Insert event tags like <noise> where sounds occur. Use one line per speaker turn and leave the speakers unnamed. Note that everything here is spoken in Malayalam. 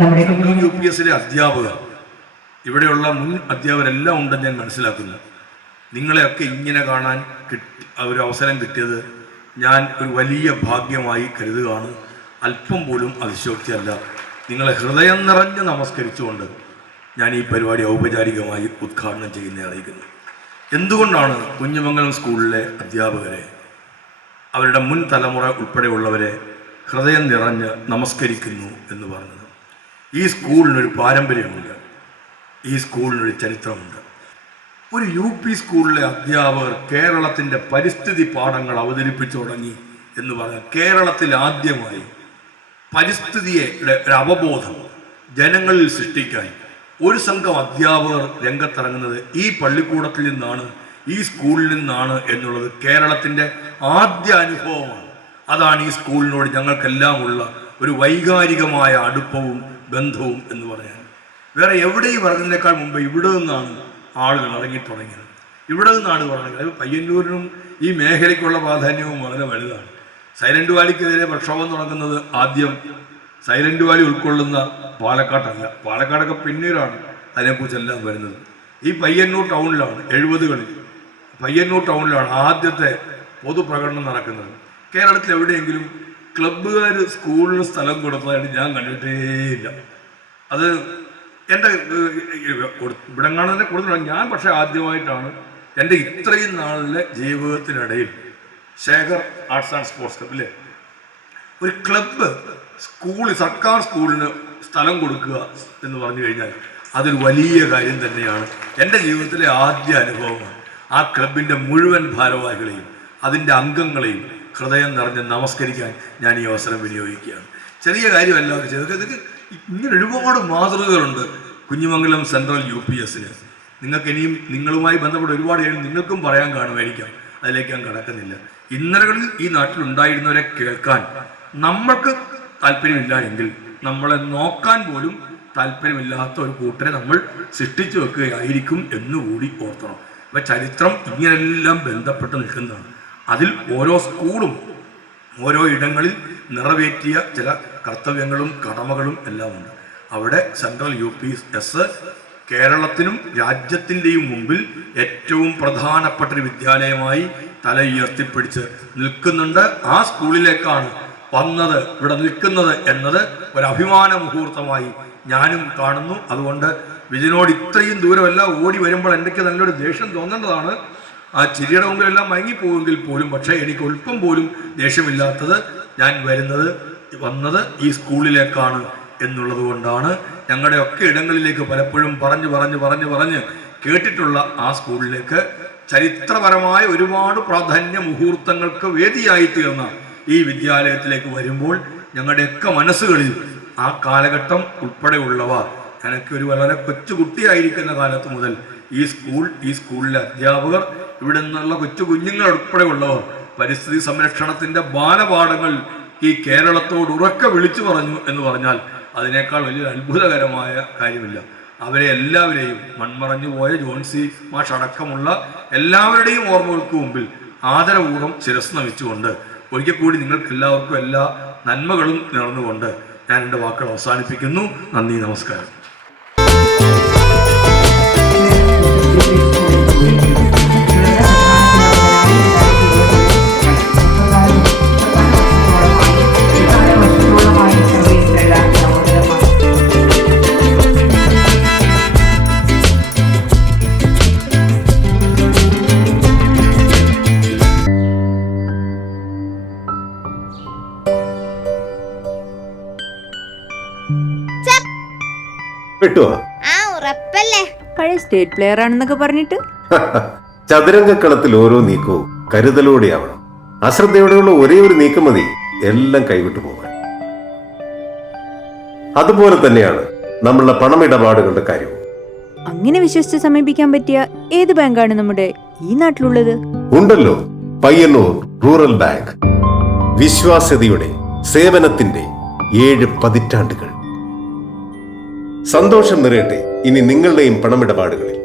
നമ്മുടെ
യു പി എസിലെ അധ്യാപകർ ഇവിടെയുള്ള മുൻ അധ്യാപകരെല്ലാം ഉണ്ടെന്ന് ഞാൻ മനസ്സിലാക്കുന്നു. നിങ്ങളെയൊക്കെ ഇങ്ങനെ കാണാൻ കിട്ടി ഒരു അവസരം കിട്ടിയത് ഞാൻ ഒരു വലിയ ഭാഗ്യമായി കരുതുകയാണ്. അല്പം പോലും അതിശോക്തിയല്ല നിങ്ങളെ ഹൃദയം നിറഞ്ഞ് നമസ്കരിച്ചുകൊണ്ട് ഞാൻ ഈ പരിപാടി ഔപചാരികമായി ഉദ്ഘാടനം ചെയ്യുന്ന അറിയിക്കുന്നു. എന്തുകൊണ്ടാണ് കുഞ്ഞുമംഗലം സ്കൂളിലെ അധ്യാപകരെ അവരുടെ മുൻ തലമുറ ഉൾപ്പെടെയുള്ളവരെ ഹൃദയം നിറഞ്ഞ് നമസ്കരിക്കുന്നു എന്ന് പറഞ്ഞത്? ഈ സ്കൂളിനൊരു പാരമ്പര്യമുണ്ട്. ഈ സ്കൂളിനൊരു ചരിത്രമുണ്ട്. ഒരു യു പി സ്കൂളിലെ അധ്യാപകർ കേരളത്തിന്റെ പരിസ്ഥിതി പാഠങ്ങൾ അവതരിപ്പിച്ചു തുടങ്ങി എന്ന് പറഞ്ഞാൽ കേരളത്തിൽ ആദ്യമായി പരിസ്ഥിതിയെ ഒരു അവബോധം ജനങ്ങളിൽ സൃഷ്ടിക്കാൻ ഒരു സംഘം അധ്യാപകർ രംഗത്തിറങ്ങുന്നത് ഈ പള്ളിക്കൂടത്തിൽ നിന്നാണ് ഈ സ്കൂളിൽ നിന്നാണ് എന്നുള്ളത് കേരളത്തിന്റെ ആദ്യ അനുഭവമാണ്. അതാണ് ഈ സ്കൂളിനോട് ഞങ്ങൾക്കെല്ലാം ഉള്ള ഒരു വൈകാരികമായ അടുപ്പവും ബന്ധവും എന്ന് പറയാൻ. വേറെ എവിടെയും പറഞ്ഞതിനേക്കാൾ മുമ്പ് ഇവിടെ നിന്നാണ് ആളുകൾ ഇറങ്ങി തുടങ്ങിയത് ഇവിടെ നിന്നാണ് പറഞ്ഞത്. പയ്യന്നൂരിനും ഈ മേഖലയ്ക്കുള്ള പ്രാധാന്യവും വളരെ വലുതാണ്. സൈലന്റ് വാലിക്കെതിരെ പ്രക്ഷോഭം തുടങ്ങുന്നത് ആദ്യം സൈലന്റ് വാലി ഉൾക്കൊള്ളുന്ന പാലക്കാട്ടല്ല. പാലക്കാടൊക്കെ പിന്നീടാണ് അതിനെക്കുറിച്ചെല്ലാം വരുന്നത്. ഈ പയ്യന്നൂർ ടൗണിലാണ് എഴുപതുകളിൽ പയ്യന്നൂർ ടൗണിലാണ് ആദ്യത്തെ പൊതുപ്രകടനം നടക്കുന്നത്. കേരളത്തിൽ എവിടെയെങ്കിലും ക്ലബ്ബുകാർ സ്കൂളിന് സ്ഥലം കൊടുത്തതായിട്ട് ഞാൻ കണ്ടിട്ടേയില്ല. അത് എന്റെ ഇവിടെങ്ങാണെന്നെ കൊടുത്തിട്ടുണ്ട്. ഞാൻ പക്ഷേ ആദ്യമായിട്ടാണ് എന്റെ ഇത്രയും നാളിലെ ജീവിതത്തിനിടയിൽ Shekhar arts and sports club അല്ലേ ഒരു ക്ലബ്ബ് സ്കൂളിൽ സർക്കാർ സ്കൂളിന് സ്ഥലം കൊടുക്കുക എന്ന് പറഞ്ഞു കഴിഞ്ഞാൽ അതൊരു വലിയ കാര്യം തന്നെയാണ്. എന്റെ ജീവിതത്തിലെ ആദ്യ അനുഭവമാണ് ആ ക്ലബിന്റെ മുഴുവൻ ഭാരവാഹികളെയും അതിന്റെ അംഗങ്ങളെയും ഹൃദയം നിറഞ്ഞ് നമസ്കരിക്കാൻ ഞാൻ ഈ അവസരം വിനിയോഗിക്കുകയാണ്. ചെറിയ കാര്യമല്ല ഇതൊക്കെ ഇങ്ങനെ ഒരുപാട് മാതൃകകളുണ്ട് കുഞ്ഞിമംഗലം സെൻട്രൽ യു പി എസിന്. നിങ്ങൾക്ക് ഇനിയും നിങ്ങളുമായി ബന്ധപ്പെട്ട് ഒരുപാട് കാര്യം നിങ്ങൾക്കും പറയാൻ കാണുമായിരിക്കാം. അതിലേക്ക് ഞാൻ കടക്കുന്നില്ല. ഇന്നലകളിൽ ഈ നാട്ടിലുണ്ടായിരുന്നവരെ കേൾക്കാൻ നമ്മൾക്ക് താല്പര്യമില്ല എങ്കിൽ നമ്മളെ നോക്കാൻ പോലും താല്പര്യമില്ലാത്ത ഒരു കൂട്ടരെ നമ്മൾ സൃഷ്ടിച്ചു വെക്കുകയായിരിക്കും എന്നുകൂടി ഓർത്തണം അപ്പൊ ചരിത്രം ഇങ്ങനെല്ലാം ബന്ധപ്പെട്ട് നിൽക്കുന്നതാണ്. അതിൽ ഓരോ സ്കൂളും ഓരോ ഇടങ്ങളിൽ നിറവേറ്റിയ ചില കർത്തവ്യങ്ങളും കടമകളും എല്ലാം ഉണ്ട് അവിടെ സെൻട്രൽ യു പി എസ് കേരളത്തിനും രാജ്യത്തിന്റെയും മുമ്പിൽ ഏറ്റവും പ്രധാനപ്പെട്ട ഒരു വിദ്യാലയമായി തല ഉയർത്തിപ്പിടിച്ച് നിൽക്കുന്നുണ്ട്. ആ സ്കൂളിലേക്കാണ് വന്നത് ഇവിടെ നിൽക്കുന്നത് എന്നത് ഒരു അഭിമാന മുഹൂർത്തമായി ഞാനും കാണുന്നു. അതുകൊണ്ട് വിജയനോട് ഇത്രയും ദൂരമല്ല ഓടി വരുമ്പോൾ എനിക്ക് നല്ലൊരു ദേഷ്യം തോന്നേണ്ടതാണ്. ആ ചിരിയുടെ മുമ്പിലെല്ലാം മയങ്ങിപ്പോവെങ്കിൽ പോലും പക്ഷേ എനിക്ക് ഒൽപ്പം പോലും ദേഷ്യമില്ലാത്തത് ഞാൻ വരുന്നത് വന്നത് ഈ സ്കൂളിലേക്കാണ് എന്നുള്ളത് കൊണ്ടാണ്. ഞങ്ങളുടെ ഒക്കെ ഇടങ്ങളിലേക്ക് പലപ്പോഴും പറഞ്ഞു പറഞ്ഞു പറഞ്ഞു പറഞ്ഞ് കേട്ടിട്ടുള്ള ആ സ്കൂളിലേക്ക് ചരിത്രപരമായ ഒരുപാട് പ്രാധാന്യ മുഹൂർത്തങ്ങൾക്ക് വേദിയായി തീർന്ന ഈ വിദ്യാലയത്തിലേക്ക് വരുമ്പോൾ ഞങ്ങളുടെയൊക്കെ മനസ്സുകളിൽ ആ കാലഘട്ടം ഉൾപ്പെടെയുള്ളവ എനിക്ക് ഒരു വളരെ കൊച്ചുകുട്ടിയായിരിക്കുന്ന കാലത്ത് മുതൽ ഈ സ്കൂൾ ഈ സ്കൂളിലെ അധ്യാപകർ ഇവിടെ നിന്നുള്ള കൊച്ചു കുഞ്ഞുങ്ങൾ ഉൾപ്പെടെയുള്ളവർ പരിസ്ഥിതി സംരക്ഷണത്തിന്റെ ബാലപാഠങ്ങൾ ഈ കേരളത്തോട് ഉറക്കെ വിളിച്ചു പറഞ്ഞു എന്ന് പറഞ്ഞാൽ അതിനേക്കാൾ വലിയൊരു അത്ഭുതകരമായ കാര്യമില്ല. അവരെ എല്ലാവരെയും മൺമറഞ്ഞു പോയ ജോൺസി മാഷ് അടക്കമുള്ള എല്ലാവരുടെയും ഓർമ്മകൾക്ക് മുമ്പിൽ ആദരപൂർവം ശിരസ് നമിച്ചുകൊണ്ട് ഒരിക്കൽ കൂടി നിങ്ങൾക്ക് എല്ലാവർക്കും എല്ലാ നന്മകളും നേർന്നുകൊണ്ട് ഞാൻ എന്റെ വാക്കുകൾ അവസാനിപ്പിക്കുന്നു. നന്ദി നമസ്കാരം.
കിട്ടുവോ
ആ ഉറപ്പല്ലേ?
പഴയ സ്റ്റേറ്റ് പ്ലെയർ ആണെന്നൊക്കെ പറഞ്ഞിട്ട്. <laughs>
ചതുരംഗക്കളത്തിൽ ഓരോ നീക്കവും കരുതലോടെയാവണം അശ്രദ്ധയോടെയുള്ള ഒരേ ഒരു നീക്കം മതി. എല്ലാം കൈവിട്ടു പോകാൻ. അതുപോലെ തന്നെയാണ് നമ്മളുടെ പണമിടപാടുകളുടെ കാര്യവും.
അങ്ങനെ വിശ്വസിച്ച് സമീപിക്കാൻ പറ്റിയ ഏത് ബാങ്കാണ് നമ്മുടെ ഈ നാട്ടിലുള്ളത്?
ഉണ്ടല്ലോ പയ്യന്നൂർ റൂറൽ ബാങ്ക്. വിശ്വാസ്യതയുടെ സേവനത്തിന്റെ ഏഴ് പതിറ്റാണ്ടുകൾ. സന്തോഷം നിറയട്ടെ. ഇനി നിങ്ങളുടെയും പണമിടപാടുകളിൽ.